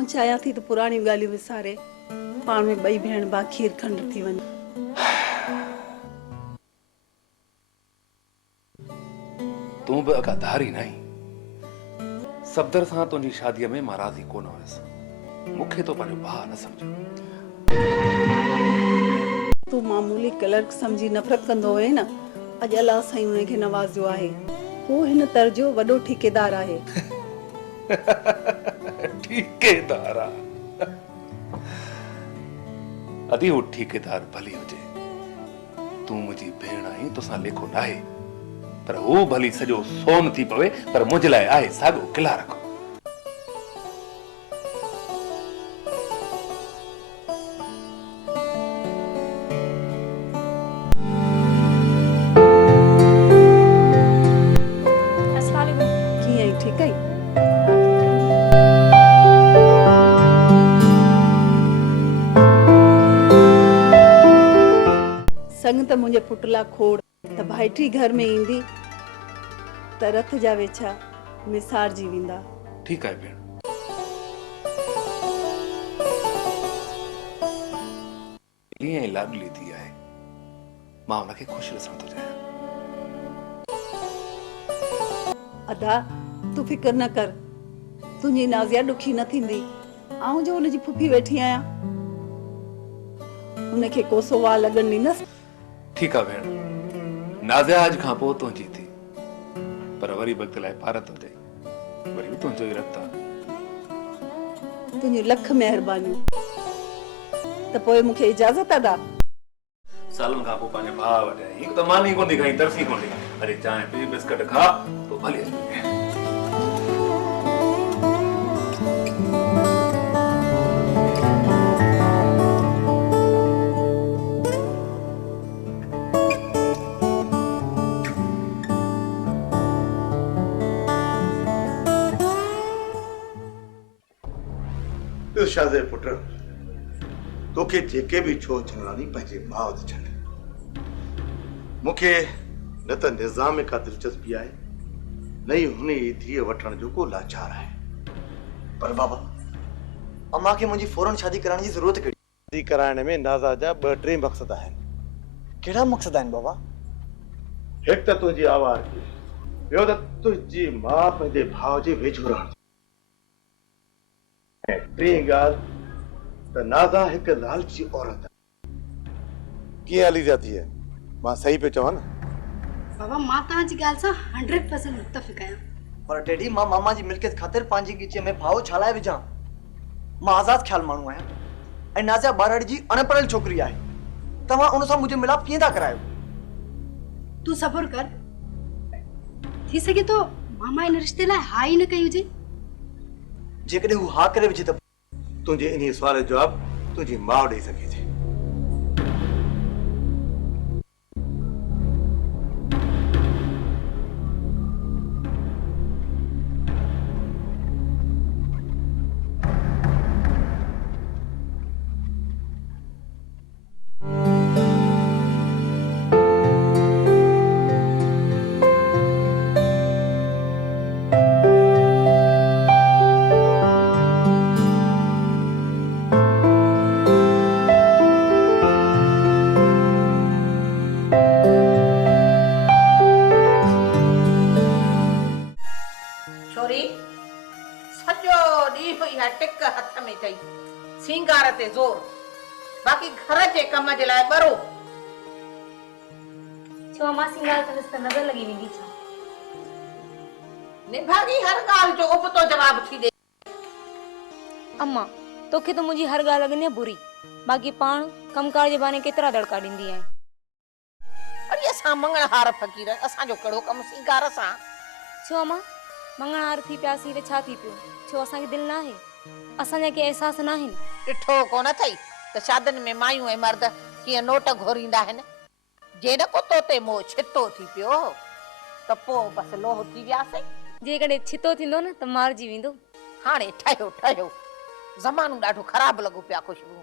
आऊं चाहियां थी त पुराणियूं ॻाल्हियूं विसारे पाण में ॿई भेण भाउ खीर खंड थी वञे। तूं बि अकाधारी नहीं। सफ़दर सां तुंहिंजी शादीअ में मां राज़ी कोन हुयसि। मूंखे तो पंहिंजो भाउ न सम्झो। तूं मामूली क्लर्क समझी नफ़रत कंदो हुए न, अॼु अलाह साईं हुन खे नवाज़ियो आहे। हू हिन तर जो वॾो ठेकेदार आहे। ठेकेदार अदी हू ठेकेदार भली हुजे। तूं मुंहिंजी भेण आहीं, तोसां लेखो न आहे, पर हू भली सॼो सोन थी पवे, पर मुंहिंजे लाइ आहे साॻो किला रखो। कीअं आई? ठीकु आई? संग त मुंहिंजे पुट लाइ खोड़ त भाइटी घर में ईंदी त रथ जा वेछा मिसार जी वेंदा। ठीक आहे भेण। ईअं ई लाडली थी आहे, मां हुनखे ख़ुशि ॾिसण थो चाहियां। अदा तूं फिकर न कर, तुंहिंजी नाज़िया ॾुखी न थींदी। आऊं जो हुनजी फुफी वेठी आहियां, हुनखे कोसो वाह लॻण ॾींदसि। ठीक आहे भेण, नाज़िया अॼु खां पोइ तुंहिंजी थी, पर वरी वक़्त लाइ भारत हुजे, वरी बि तुंहिंजो ई रखता। तुंहिंजी लख महिरबानियूं। त पोइ मूंखे इजाज़त अदा। सालनि खां पोइ पंहिंजे भाउ वटि आई, हिकु त मानी कोन थी खाई, तरसी कोन थी। अरे चांहि पी, बिस्किट खा, तो भली अच। शाहज़े पुट, तोखे जेके भी छो चवणानी पंहिंजे माउ ते छॾ। मूंखे न त निज़ाम में का दिलचस्पी आहे, न ही हुन जी धीअ वठण जो को लाचार आहे। पर बाबा, अम्मा खे मुंहिंजी फौरन शादी कराइण जी ज़रूरत कहिड़ी? शादी कराइण में नाज़ा जा ॿ टे मक़सद आहिनि। कहिड़ा मक़सद आहिनि बाबा? हिकु त तुंहिंजी आवाज़, ॿियो त तुंहिंजी माउ पंहिंजे भाउ जे वेझो रहण, ऐं टीं ॻाल्हि त नाज़ा हिकु लालची औरत आहे। कीअं हली जाती है? मां सही पे चवां न? बाबा मां तव्हांजी ॻाल्हि सां 100% मुत्तफ़िक़ आहियां। पर डैडी, मां मामा जी मिल्कियत ख़ातिर पंहिंजी ॻिचीअ में भाउ छा लाइ विझां? मां आज़ाद ख़्याल माण्हू आहियां, ऐं नाज़िया ॿारहड़ जी अणपढ़ियल छोकिरी आहे। तव्हां उन सां मुंहिंजो मिलाप कीअं था करायो? तूं सब्र कर, थी सघे तो मामा इन रिश्ते लाइ हा ई न कई हुजे। जेकॾहिं हू हा करे विझे त तुंहिंजे इन सवाल जो जवाब तुंहिंजी माउ ॾेई सघे थी। टिक हथ में चई सिंगार ते जोर, बाकी घर जे कम जे लाइ बरो। छो मां सिंगार कंदसि त नज़र लगी वेंदी छा? निभागी हर ॻाल्हि जो उबतो जवाब थी ॾे। अम्मा, तोखे तो मुंहिंजी हर ॻाल्हि लॻंदी आहे बुरी, बाक़ी पाण कमकार जे बाने केतिरा दड़का ॾींदी आहे। अरे असां मंगण हार फ़कीर, असांजो कहिड़ो कम सिंगार सां? छो अम्मा, मंगण हार थी पियासीं त छा थी पियो? छो असांखे दिलि न आहे? असांजा के एहसास न आहिनि? ॾिठो कोन अथई त शादियुनि में मायूं ऐं मर्द कीअं नोट घोरींदा आहिनि। जे न को तोते मोह छितो थी पियो त पोइ बसि लोह थी वियासीं। जेकॾहिं छितो थींदो न त मारिजी वेंदो। हाणे ठहियो ठहियो, ज़मानो ॾाढो ख़राबु लॻो पिया ख़ुशबू।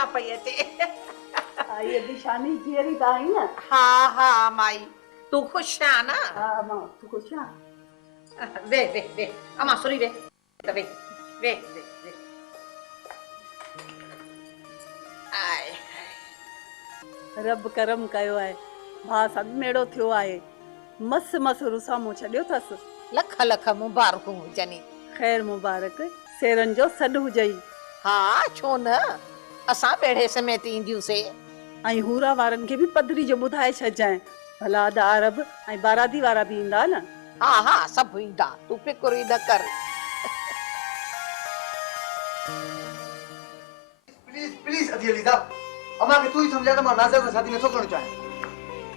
मुसां पई अचे आई अॼु शानी जीअरी त आई न। हा हा माई तूं ख़ुशि आहीं न? हा मां तूं ख़ुशि आहीं? वे वे वे अमा सुरी वे त वे वे वे वे आए रब करम कयो आहे, भाउ सदमेड़ो थियो आहे, मस मस रुसामो छॾियो अथसि। लख लख मुबारकूं हुजनि। ख़ैर मुबारक, सेरनि जो सॾु हुजई। हा छो न, असां बेड़े समेत ईंदियूंसीं। ऐं हूरा वारनि खे बि पधरी जो ॿुधाए छॾिजांइ, भला अद अरब ऐं बाराती वारा बि ईंदा न। हा हा सभु ईंदा, तूं फिक्र ई न कर। प्लीज प्लीज अदी अली साहब, अमा के तू ही समझा त मां नाज़िया सां शादी नथो करणु चाहियां।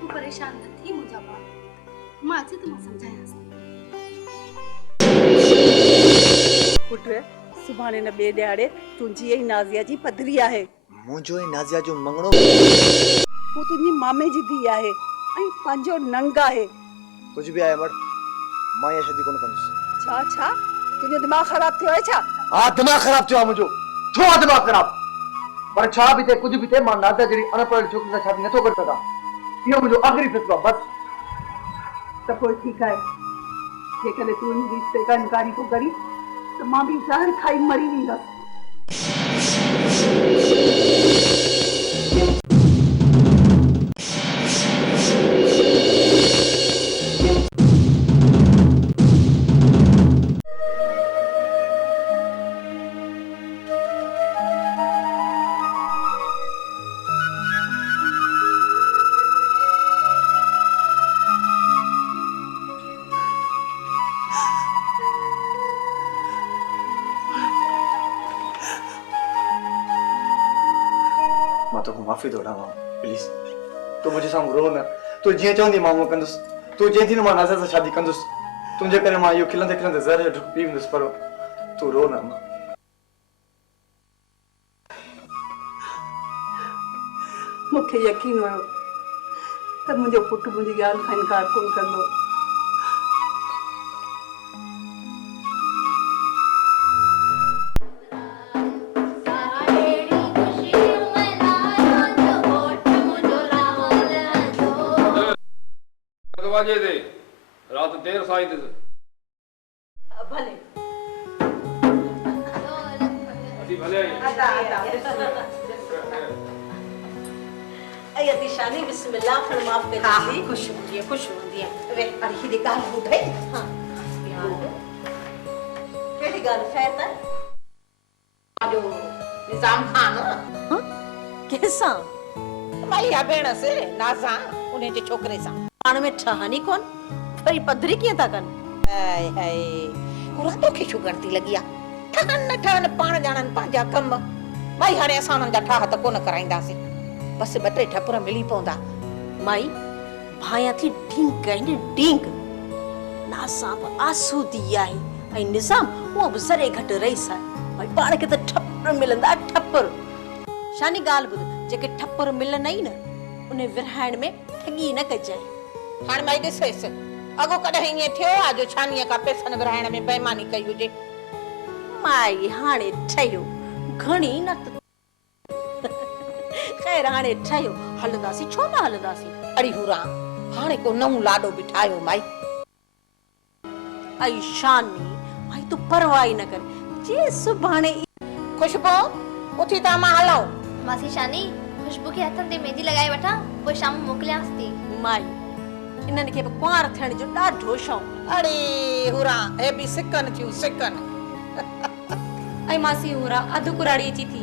तू परेशान न थी मुंहिंजा भाउ, मां अचे त मां सम्झायांसि। पुट सुभाणे न ॿिए ॾियारे तुंहिंजी ऐं नाज़िया जी पधरी आहे। मुंहिंजो ऐं नाज़िया जो मंगणो हू तुंहिंजी मामे जी धीउ आहे ऐं पंहिंजो नंग आहे। कुछ भी आहे मर्द, मां ये शादी कोन कंदुसि। छा छा तुंहिंजो दिमाग़ ख़राब थियो आहे छा? हा दिमाग़ ख़राब थियो आहे मुंहिंजो, थियो आहे दिमाग़ ख़राब। पर छा बि थिए कुछ भी थिए, मां नाज़िया जहिड़ी अनपढ़ छोकिरी सां शादी नथो करे सघां। इहो मुंहिंजो आख़िरी फ़ैसिलो आहे बस। त पोइ ठीकु आहे, जेकॾहिं तूं हिन रिश्ते खां इनकारी थो करी त मां बि ज़हर खाई मरी वेंदसि। मां तोखे माफ़ी थो वठां प्लीज़, तूं मुंहिंजे साम्हूं रो न। तूं जीअं चवंदी मां उहो कंदुसि, तूं चईं थी न मां नाज़िया सां शादी कंदुसि, तुंहिंजे करे मां इहो खिलंदे खिलंदे ज़हर जो ढुक पी वेंदुसि, पर तूं रो न अम्मा। मूंखे यकीन हुयो त मुंहिंजो पुटु मुंहिंजी ॻाल्हि खां इनकार कोन कंदो। वाजे दे रात देर साई दे भले अभी भले अय दिशानी बिस्मिल्लाह फिर माफ कर दी। खुश होंदी है वे अरे ही गाल ॿुधाई। हां केड़ी गाल खैर त आजो निजाम खान हां कैसा भाई या भेण से नाज़ा उन्हें जे छोकरे सा पाण में ठहानी कोन वरी पधरी कीअं था कन। हाय हाय कुरा तो खे शुगर थी लगी आ, ठहन न ठहन पाण ॼाणन पंहिंजा कम। भाई हाणे असां उन्हनि जा ठाह त कोन कराईंदासीं, बस ॿ टे ठपुर मिली पवंदा। माई भाया थी ढींग आहिनि ढींग, नासाब आसूदी आहे ऐं निज़ाम उहो बि सरे घटि रईस आहे। भाई पाण खे त ठपुर मिलंदा ठपुर। शानी ॻाल्हि ॿुध, जेके ठपुर मिलनि ई न उन विरहाइण में ठगी न कजांइ। हाणे माई ॾिसेसि अॻो कॾहिं ईअं थियो आहे जो छानीअ का पैसनि विरहाइण में बेईमानी कई हुजे। माई हाणे ठहियो घणी न त ख़ैर हाणे ठहियो, हलंदासीं छो न हलंदासीं। अड़ी हुरा हाणे को नऊं लाॾो बि ठाहियो माई। ऐं शानी भाई तूं परवाह ई न कर, जे सुभाणे खुशबू उथी था मां हलो। मासी शानी खुशबू के हथन ते मेहंदी लगाए वठा, पोइ शाम मोकलियांस थी। माई इन्हनि खे बि कुंवार थियण जो ॾाढो शौक़ु। अरे हुरा हे बि सिकन थियूं सिकन। ऐं मासी हुरा अधु कुराड़ी अची थी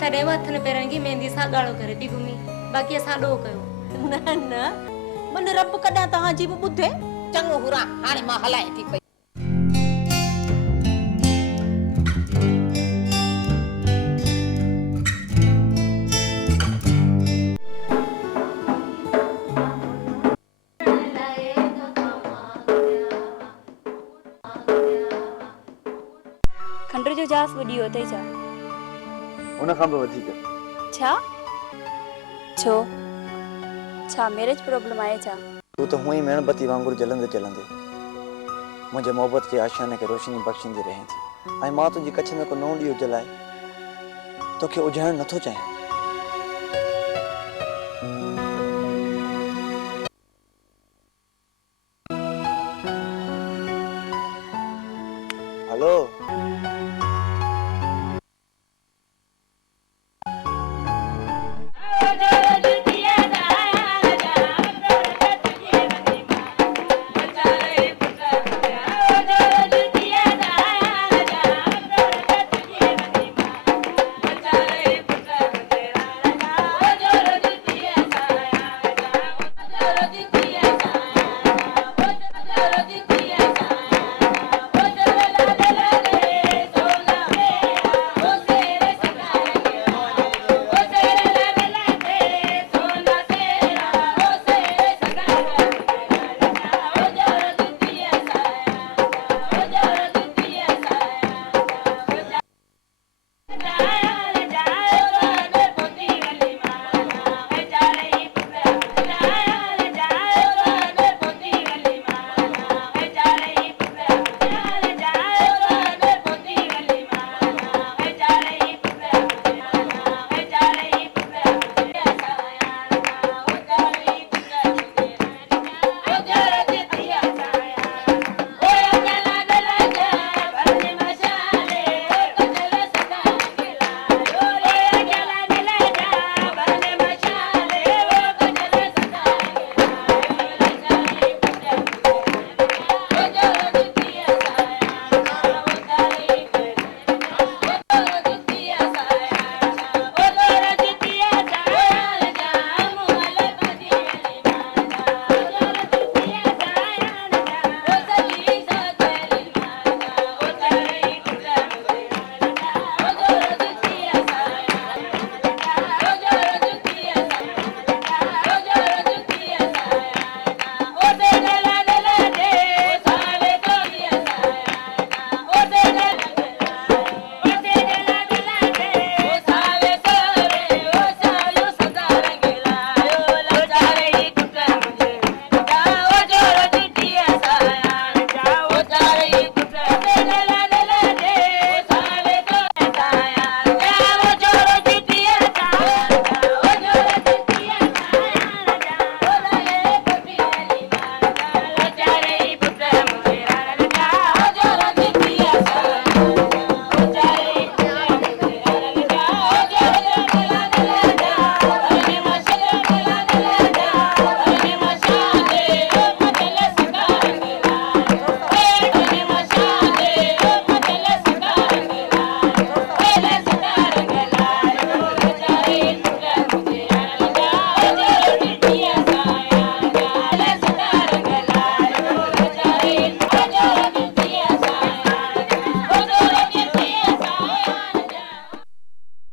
तॾहिं हथनि पेरनि खे मेहंदी सां ॻाढ़ो करे थी घुमी, बाक़ी असां ॾोह कयो। न न मन रब कॾहिं तव्हांजी बि ॿुधे। चङो हुरा हाणे मां हलाए थी पई। खंड जो जास वीडियो अथई छा? उन खां बि वधीक। छा छो छा मैरिज प्रॉब्लम आहे छा? तूं त हुअं ई मेणबती वांगुरु जलंदे जलंदे मुंहिंजे मोहबत जे आशियाने खे रोशनी बख़्शींदी रहीं थी, ऐं मां तुंहिंजी कच्छ में को नओं ॾीओ जलाए तोखे उजाइणु नथो चाहियां।